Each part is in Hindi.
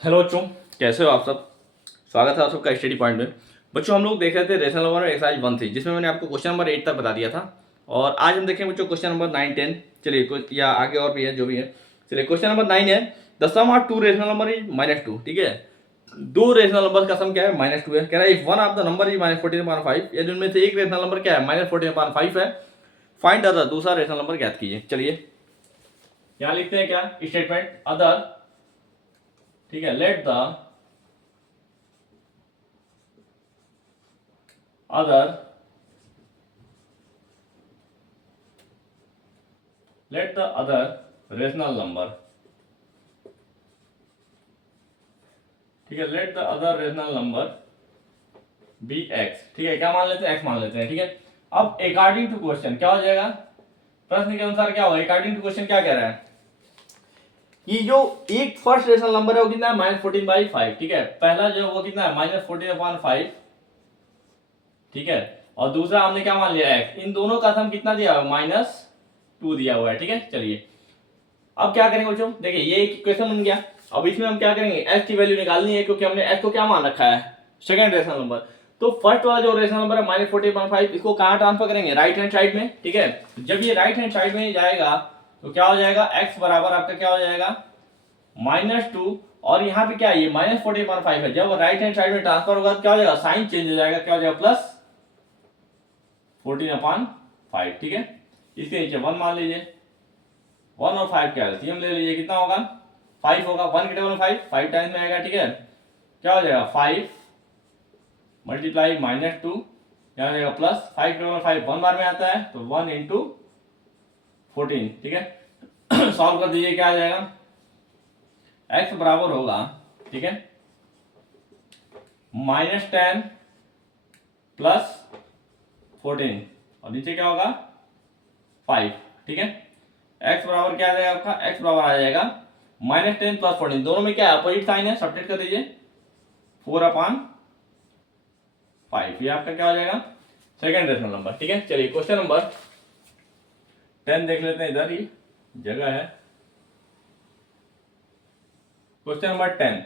हेलो बच्चों, कैसे हो आप सब। स्वागत है आप सबका स्टडी पॉइंट में। बच्चों, हम लोग देख रहे थे रेशनल नंबर में एक्सरसाइज 1 थी, जिसमें मैंने आपको क्वेश्चन नंबर 8 तक बता दिया था। और आज हम देखेंगे बच्चों क्वेश्चन नंबर 9, 10। चलिए या आगे और भी है, जो भी है। चलिए, क्वेश्चन नंबर 9 है, the sum of two rational number is -2। ठीक है, दो रेशनल नंबर का सम क्या है? -2 है। कह रहा है if one of the number is -14/5, यदि उनमें से एक रेशनल नंबर क्या है? -14/5 है। फाइंड अदर, दूसरा रेशनल नंबर ज्ञात कीजिए। चलिए, यहाँ लिखते हैं क्या स्टेटमेंट, अदर। ठीक है, let the other let the other rational number। ठीक है, let the other rational number be x। ठीक है, क्या मान लेते हैं? x मान लेते हैं। ठीक है, अब अकॉर्डिंग टू क्वेश्चन क्या हो जाएगा? प्रश्न के अनुसार क्या होगा? अकॉर्डिंग टू क्वेश्चन क्या कह रहा है कि जो एक फर्स्ट रेशनल नंबर है वो कितना है? -14/5। ठीक है, पहला जो वो कितना है? -14/5। ठीक है, और दूसरा हमने क्या मान लिया? x। इन दोनों का सम कितना दिया हुआ है? -2 दिया हुआ है। ठीक है, चलिए अब क्या करेंगे बच्चों? देखिए, ये एक इक्वेशन बन गया। अब इसमें हम क्या करेंगे? x की वैल्यू निकालनी है, क्योंकि हमने x को क्या मान रखा है? Second rational number. तो फर्स्ट वाला जो रेशनल नंबर है -14/5, इसको कहाँ ट्रांसफर करेंगे? राइट हैंड साइड में। ठीक है, जब ये राइट हैंड साइड में जाएगा तो क्या हो जाएगा? x बराबर आपका क्या हो जाएगा? -2। और यहाँ पे क्या है? ये -14/5 है। जब राइट हैंड साइड में ट्रांसफर होगा तो क्या हो जाएगा? साइन चेंज हो जाएगा, क्या हो जाएगा? +14/5। ठीक है, इसके नीचे 1 मान लीजिए। 1 और 5 का एलसीएम ले लीजिए, कितना होगा? 5 होगा। 1 के टेबल में 5 टाइम्स में आएगा। ठीक है, क्या हो जाएगा? 5 मल्टीप्लाई -2, क्या हो जाएगा? प्लस 5 के टेबल में 5 1 बार में आता है, तो 1 इंटू 14। ठीक है, सॉल्व कर दीजिए, क्या आ जाएगा? x बराबर होगा, ठीक है, -10 प्लस 14, और नीचे क्या होगा? 5। ठीक है, x बराबर क्या आ जाएगा आपका? x बराबर आ जाएगा -10 प्लस 14। दोनों में क्या है? अपोजिट साइन है, सब्ट्रैक्ट कर दीजिए। 4/5, ये आपका क्या हो जाएगा? Second rational number. ठीक है, चलिए क्वेश्चन नंबर 10 देख लेते हैं। इधर ही जगह है। क्वेश्चन नंबर 10,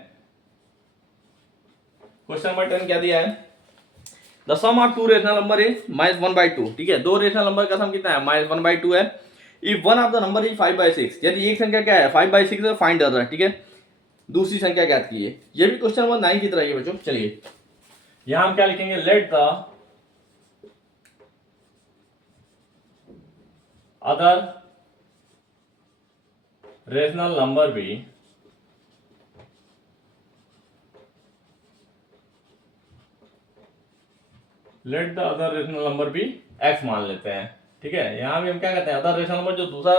क्वेश्चन नंबर 10 क्या दिया है? The sum of two rational number is -1/2। ठीक है, दो रेशनल नंबर का सम कितना है? -1/2 है। If one of the number is 5/6, यदि एक संख्या क्या है? 5/6 है, फाइंड अदर। ठीक है, दूसरी संख्या ज्ञात कीजिए। ये भी क्वेश्चन नंबर 9 की तरह ही है बच्चों। चलिए, यहां हम क्या लिखेंगे? Let the other rational number भी let the other rational number भी x मान लेते हैं। ठीक है, यहां भी हम क्या कहते हैं? अदर रेशनल नंबर, जो दूसरा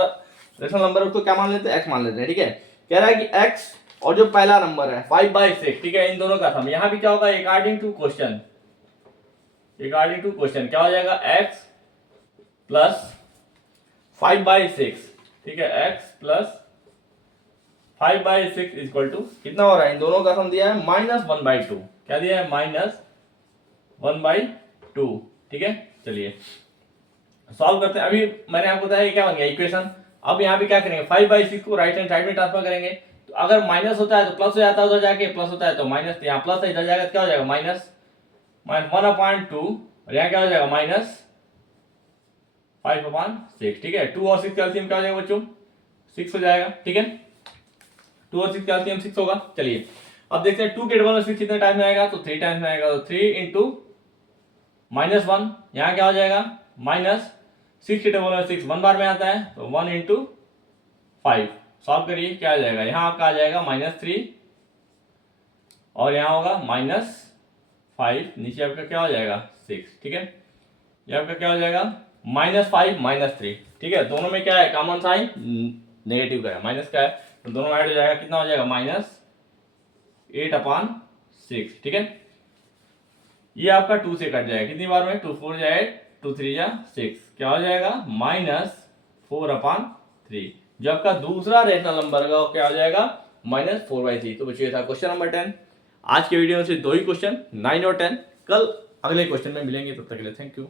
रेशनल नंबर है उसको क्या मान लेते हैं? x मान लेते हैं। ठीक है, कह रहा है कि x और जो पहला नंबर है 5/6, ठीक है, इन दोनों का सम। यहां भी क्या होगा? According to question, according to question क्या हो जाएगा? x plus 5/6। ठीक है, x प्लस 5/6 इक्वल टू कितना हो रहा है? इन दोनों का सम दिया है -1/2। क्या दिया है? -1/2। ठीक है, चलिए सॉल्व करते हैं। अभी मैंने आपको बताया क्या बन गया इक्वेशन। अब यहाँ पे क्या करेंगे? 5/6 को राइट हैंड साइड में ट्रांसफर करेंगे। तो अगर माइनस होता है तो प्लस हो जाता है, उधर जाके प्लस होता है तो माइनस, यहाँ प्लस है, इधर जाएगा तो क्या हो जाएगा? -1/2, और यहाँ क्या हो जाएगा? -5/6। ठीक है, 2 और 6 का एलसीएम क्या हो जाएगा बच्चों? 6 हो जाएगा। ठीक है, 2 और 6 का एलसीएम 6 होगा। चलिए अब देखते हैं 2 के डबल में 6 कितने टाइम में आएगा? तो 3 टाइम्स में आएगा। तो 3 इंटू -1, यहाँ क्या हो जाएगा? -6 के डबल में 6 1 बार में आता है, तो 1 इंटू 5। सॉल्व करिए, क्या आ जाएगा? यहाँ आपका आ जाएगा -3, और यहाँ होगा -5, नीचे आपका क्या हो जाएगा? 6। ठीक है, ये आपका क्या हो जाएगा? -5 -3। ठीक है, दोनों में क्या है? कॉमन साइन नेगेटिव का है, माइनस का है, तो दोनों ऐड हो जाएगा। कितना हो जाएगा? -8/6। ठीक है, ये आपका 2 से कट जाएगा। कितनी बार में? 2 4 जाए, 2 3 जा 6, क्या हो जाएगा? -4/3। जो आपका दूसरा रेशनल नंबर होगा वो क्या हो जाएगा? -4/3। तो बच्चों ये था क्वेश्चन नंबर 10। आज के वीडियो में से 2 ही क्वेश्चन, 9 और 10। कल अगले क्वेश्चन में मिलेंगे, तब तक के लिए थैंक यू।